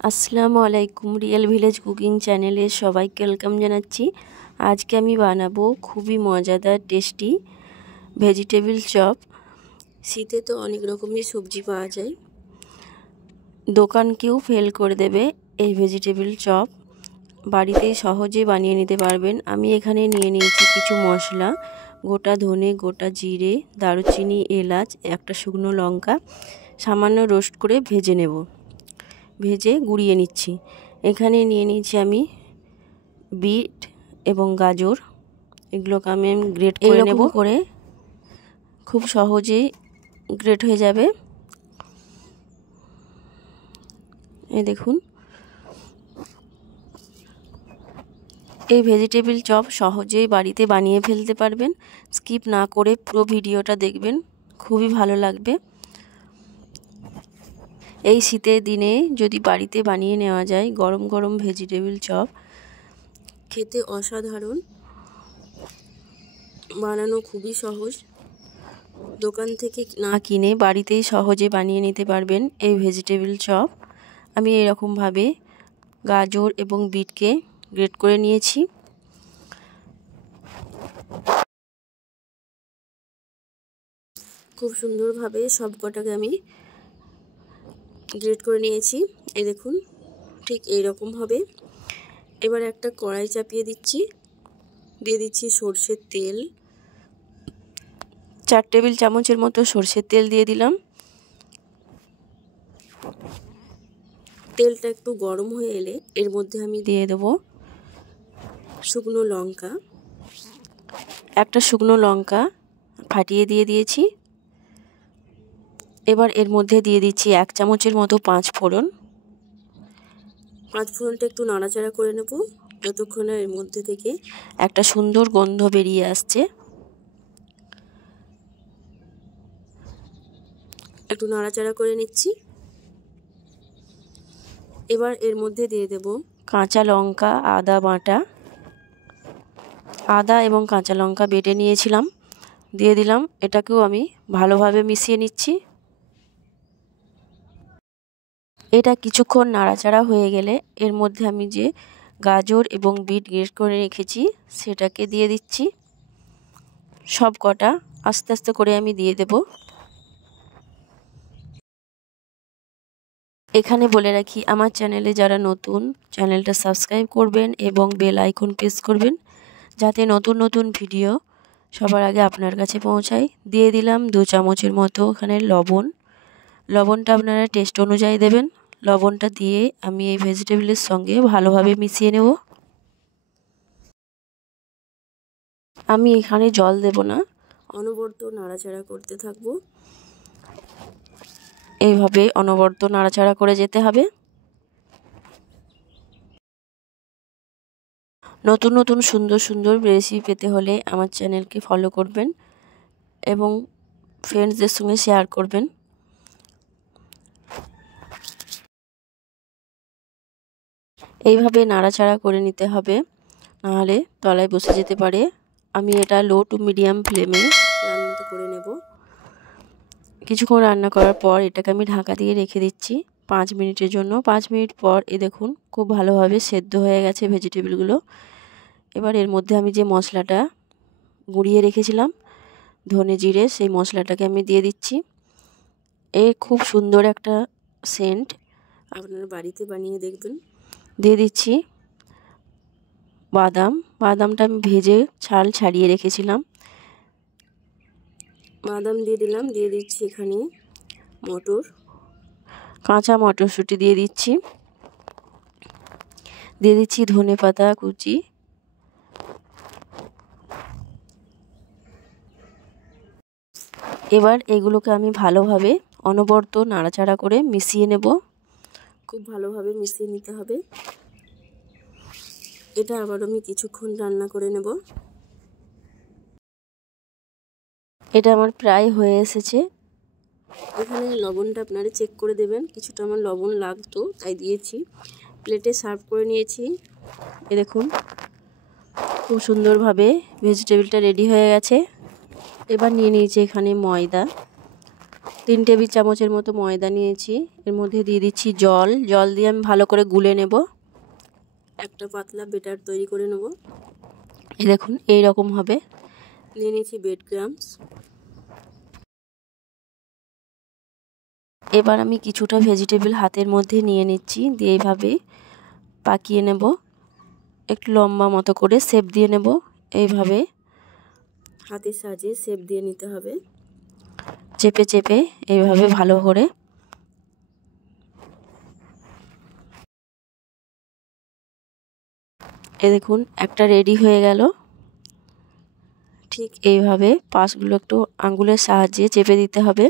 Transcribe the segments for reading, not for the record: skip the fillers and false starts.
আসসালামু আলাইকুম, real village cooking চ্যানেলে সবাইকে ওয়েলকাম জানাচ্ছি। আজকে আমি বানাবো খুবই মজাদার টেস্টি ভেজিটেবল চপ। শীতে তো অনেক রকমের সবজি পাওয়া যায়, দোকানকেও ফেল করে দেবে এই ভেজিটেবল চপ। বাড়িতেই সহজে বানিয়ে নিতে পারবেন। আমি এখানে নিয়ে নিয়েছি কিছু মশলা, গোটা ধনে, গোটা জিরে, দারুচিনি, এলাচ, একটা শুকনো লঙ্কা সামান্য রোস্ট করে ভেজে গুঁড়িয়ে নিচ্ছি। এখানে নিয়ে নিয়েছি আমি বিট এবং গাজর, এগুলোকে আমি গ্রেট করে নেব। করে খুব সহজেই গ্রেট হয়ে যাবে। এই দেখুন, এই ভেজিটেবল চপ সহজেই বাড়িতে বানিয়ে ফেলতে পারবেন। স্কিপ না করে পুরো ভিডিওটা দেখবেন, খুবই ভালো লাগবে। এই শীতের দিনে যদি বাড়িতে বানিয়ে নেওয়া যায় গরম গরম ভেজিটেবল চপ, খেতে অসাধারণ, বানানো খুবই সহজ। দোকান থেকে না কিনে বাড়িতেই সহজে বানিয়ে নিতে পারবেন এই ভেজিটেবল চপ। আমি এরকমভাবে গাজর এবং বিটকে গ্রেট করে নিয়েছি। খুব সুন্দরভাবে সব কটাকে আমি গ্রেট করে নিয়েছি। এই দেখুন, ঠিক এইরকম হবে। এবার একটা কড়াই চাপিয়ে দিয়ে দিচ্ছি সর্ষের তেল। 4 টেবিল চামচের মতো সর্ষের তেল দিয়ে দিলাম। তেলটা একটু গরম হয়ে এলে এর মধ্যে আমি দিয়ে দেবো শুকনো লঙ্কা। একটা শুকনো লঙ্কা ফাটিয়ে দিয়ে দিয়েছি। এবার এর মধ্যে দিয়ে দিচ্ছি 1 চামচের মতো 5 ফোড়ন। 5 ফোড়নটা একটু নাড়াচাড়া করে নেব যতক্ষণ এর মধ্যে থেকে একটা সুন্দর গন্ধ বেরিয়ে আসছে। একটু নাড়াচাড়া করে নিচ্ছি। এবার এর মধ্যে দিয়ে দেব কাঁচা লঙ্কা, আদা বাটা, আদা এবং কাঁচা লঙ্কা বেটে নিয়েছিলাম, দিয়ে দিলাম। এটাকেও আমি ভালোভাবে মিশিয়ে নিচ্ছি। এটা কিছুক্ষণ নাড়াচাড়া হয়ে গেলে এর মধ্যে আমি যে গাজর এবং বিট গ্রেট করে রেখেছি সেটাকে দিয়ে দিচ্ছি। সব কটা আস্তে আস্তে করে আমি দিয়ে দেব। এখানে বলে রাখি, আমার চ্যানেলে যারা নতুন, চ্যানেলটা সাবস্ক্রাইব করবেন এবং বেল আইকন প্রেস করবেন যাতে নতুন নতুন ভিডিও সবার আগে আপনার কাছে পৌঁছায়। দিয়ে দিলাম 2 চামচের মতো এখানে লবণ। লবণটা আপনারা টেস্ট অনুযায়ী দেবেন। লবণটা দিয়ে আমি এই ভেজিটেবলের সঙ্গে ভালোভাবে মিশিয়ে নেব। আমি এখানে জল দেব না, অনবরত নাড়াচাড়া করতে থাকবো। এইভাবে অনবরত নাড়াচাড়া করে যেতে হবে। নতুন নতুন সুন্দর সুন্দর রেসিপি পেতে হলে আমার চ্যানেলকে ফলো করবেন এবং ফ্রেন্ডসদের সঙ্গে শেয়ার করবেন। এইভাবে নাড়াচাড়া করে নিতে হবে, নাহলে তলায় বসে যেতে পারে। আমি এটা লো টু মিডিয়াম ফ্লেমে রান্নাটা করে নেব। কিছুক্ষণ রান্না করার পর এটাকে আমি ঢাকা দিয়ে রেখে দিচ্ছি 5 মিনিটের জন্য। 5 মিনিট পর দেখুন খুব ভালোভাবে সেদ্ধ হয়ে গেছে ভেজিটেবলগুলো। এবার এর মধ্যে আমি যে মশলাটা গুঁড়িয়ে রেখেছিলাম ধনে জিরে, সেই মশলাটাকে আমি দিয়ে দিচ্ছি। খুব সুন্দর একটা সেন্ট, আপনারা বাড়িতে বানিয়ে দেখবেন। দিয়ে দিচ্ছি বাদামটা আমি ভেজে ছাল ছাড়িয়ে রেখেছিলাম, বাদাম দিয়ে দিলাম। দিয়ে দিচ্ছি এখানে মটর, কাঁচা মটরশুঁটি দিয়ে দিচ্ছি। দিয়ে দিচ্ছি ধনে পাতা কুচি। এবার এগুলোকে আমি ভালোভাবে অনবরত নাড়াচাড়া করে মিশিয়ে নেব। খুব ভালোভাবে মিশিয়ে নিতে হবে। এটা আবার আমি কিছুক্ষণ রান্না করে নেব। এটা আমার প্রায় হয়ে এসেছে। এখানে লবণটা আপনারা চেক করে দেবেন, কিছুটা আমার লবণ লাগতো তাই দিয়েছি। প্লেটে সার্ভ করে নিয়েছি। দেখুন খুব সুন্দরভাবে ভেজিটেবলটা রেডি হয়ে গেছে। এবার নিয়ে নিয়েছি এখানে ময়দা। 3 টেবিল চামচের মতো ময়দা নিয়েছি। এর মধ্যে দিয়ে দিচ্ছি জল। জল দিয়ে আমি ভালো করে গুলে নেব। একটা পাতলা বেটার তৈরি করে নেব। এই দেখুন এই রকম হবে। নিয়ে নিয়েছি ব্রেড ক্রাম্বস। এবার আমি কিছুটা ভেজিটেবল হাতের মধ্যে নিয়ে নিচ্ছি, দিয়ে এইভাবে পাকিয়ে নেব। একটু লম্বা মতো করে শেপ দিয়ে নেব। এইভাবে হাতের সাহায্যে শেপ দিয়ে নিতে হবে, চেপে চেপে এইভাবে ভালো করে। এই দেখুন একটা রেডি হয়ে গেল। ঠিক এইভাবে পাশগুলো একটু আঙ্গুলের সাহায্যে চেপে দিতে হবে।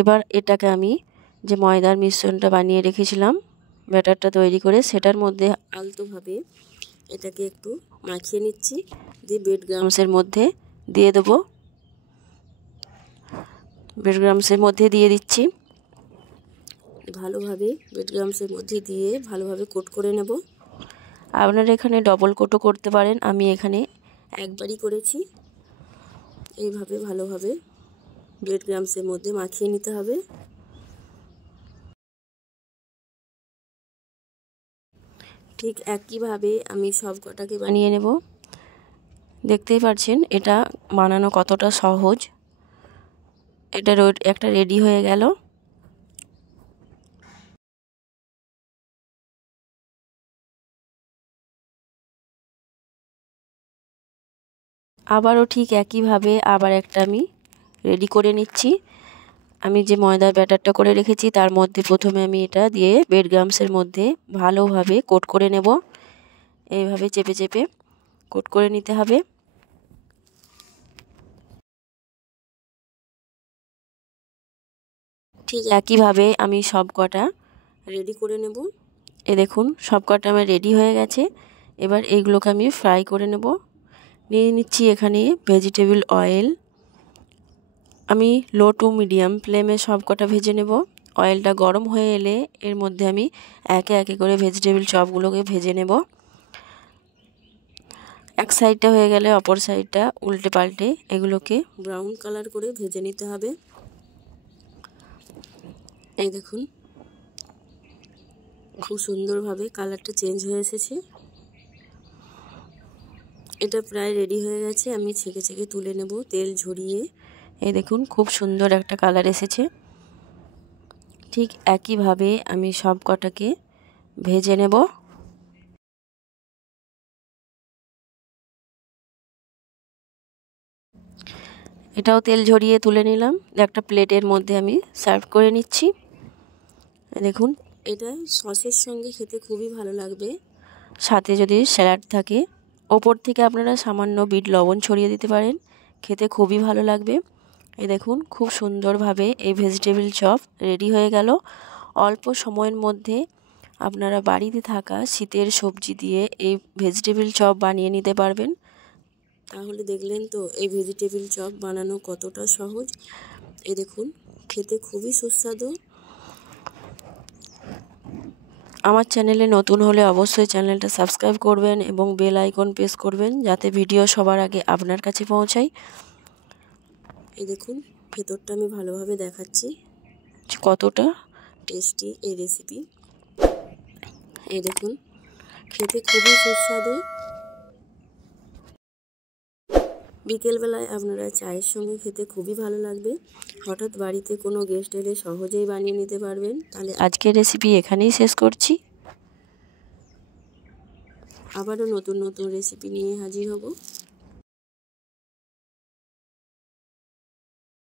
এবার এটাকে আমি যে ময়দার মিশ্রণটা বানিয়ে রেখেছিলাম, ব্যাটারটা তৈরি করে, সেটার মধ্যে আলতোভাবে এটাকে একটু মাখিয়ে নিচ্ছি। দিয়ে ব্রেড ক্রাম্বসের মধ্যে দিয়ে দেবো। ব্রেড ক্রাম্বসের মধ্যে দিয়ে দিচ্ছি। ভালোভাবে ব্রেড ক্রাম্বসের মধ্যে দিয়ে ভালোভাবে কোট করে নেব। আপনারা এখানে ডবল কোটও করতে পারেন, আমি এখানে একবারই করেছি। এইভাবে ভালোভাবে ব্রেড ক্রাম্বসের মধ্যে মাখিয়ে নিতে হবে। ঠিক একইভাবে আমি সব কটাকে বানিয়ে নেব। দেখতেই পাচ্ছেন এটা বানানো কতটা সহজ। এটা একটা রেডি হয়ে গেল। আবারও ঠিক একইভাবে আবার একটা আমি রেডি করে নিচ্ছি। আমি যে ময়দার ব্যাটারটা করে রেখেছি তার মধ্যে প্রথমে আমি এটা দিয়ে ব্রেড ক্রাম্বসের মধ্যে ভালোভাবে কোট করে নেব। এইভাবে চেপে চেপে কোট করে নিতে হবে। ঠিক একইভাবে আমি সব কটা রেডি করে নেব। এ দেখুন সব কটা আমার রেডি হয়ে গেছে। এবার এইগুলোকে আমি ফ্রাই করে নেব। নিয়ে নিচ্ছি এখানে ভেজিটেবল অয়েল। আমি লো টু মিডিয়াম ফ্লেমে সব কটা ভেজে নেব। অয়েলটা গরম হয়ে এলে এর মধ্যে আমি একে একে করে ভেজিটেবল চপগুলোকে ভেজে নেব। এক সাইডটা হয়ে গেলে অপর সাইডটা উল্টে পাল্টে এগুলোকে ব্রাউন কালার করে ভেজে নিতে হবে। এই দেখুন খুব সুন্দরভাবে কালারটা চেঞ্জ হয়ে এসেছে। এটা প্রায় রেডি হয়ে গেছে। আমি ছেঁকে ছেঁকে তুলে নেব তেল ঝরিয়ে। এই দেখুন খুব সুন্দর একটা কালার এসেছে। ঠিক একইভাবে আমি সব কটাকে ভেজে নেব। এটাও তেল ঝরিয়ে তুলে নিলাম। একটা প্লেটের মধ্যে আমি সার্ভ করে নিচ্ছি। দেখুন এটা সসের সঙ্গে খেতে খুবই ভালো লাগবে। সাথে যদি স্যালাড থাকে ওপর থেকে আপনারা সামান্য বিট লবণ ছড়িয়ে দিতে পারেন, খেতে খুবই ভালো লাগবে। এই দেখুন খুব সুন্দরভাবে এই ভেজিটেবল চপ রেডি হয়ে গেল। অল্প সময়ের মধ্যে আপনারা বাড়িতে থাকা শীতের সবজি দিয়ে এই ভেজিটেবল চপ বানিয়ে নিতে পারবেন। তাহলে দেখলেন তো এই ভেজিটেবল চপ বানানো কতটা সহজ। এই দেখুন খেতে খুবই সুস্বাদু। আমার চ্যানেলে নতুন হলে অবশ্যই চ্যানেলটা সাবস্ক্রাইব করবেন এবং বেল আইকন প্রেস করবেন যাতে ভিডিও সবার আগে আপনার কাছে পৌঁছায়। এই দেখুন ভেতরটা আমি ভালোভাবে দেখাচ্ছি কতটা টেস্টি এই রেসিপি। এই দেখুন খেতে খুবই সুস্বাদু। বিকেলবেলায় আপনারা চায়ের সঙ্গে খেতে খুবই ভালো লাগবে। হঠাৎ বাড়িতে কোনো গেস্ট এলে সহজেই বানিয়ে নিতে পারবেন। তাহলে আজকের রেসিপি এখানেই শেষ করছি। আবারও নতুন নতুন রেসিপি নিয়ে হাজির হব।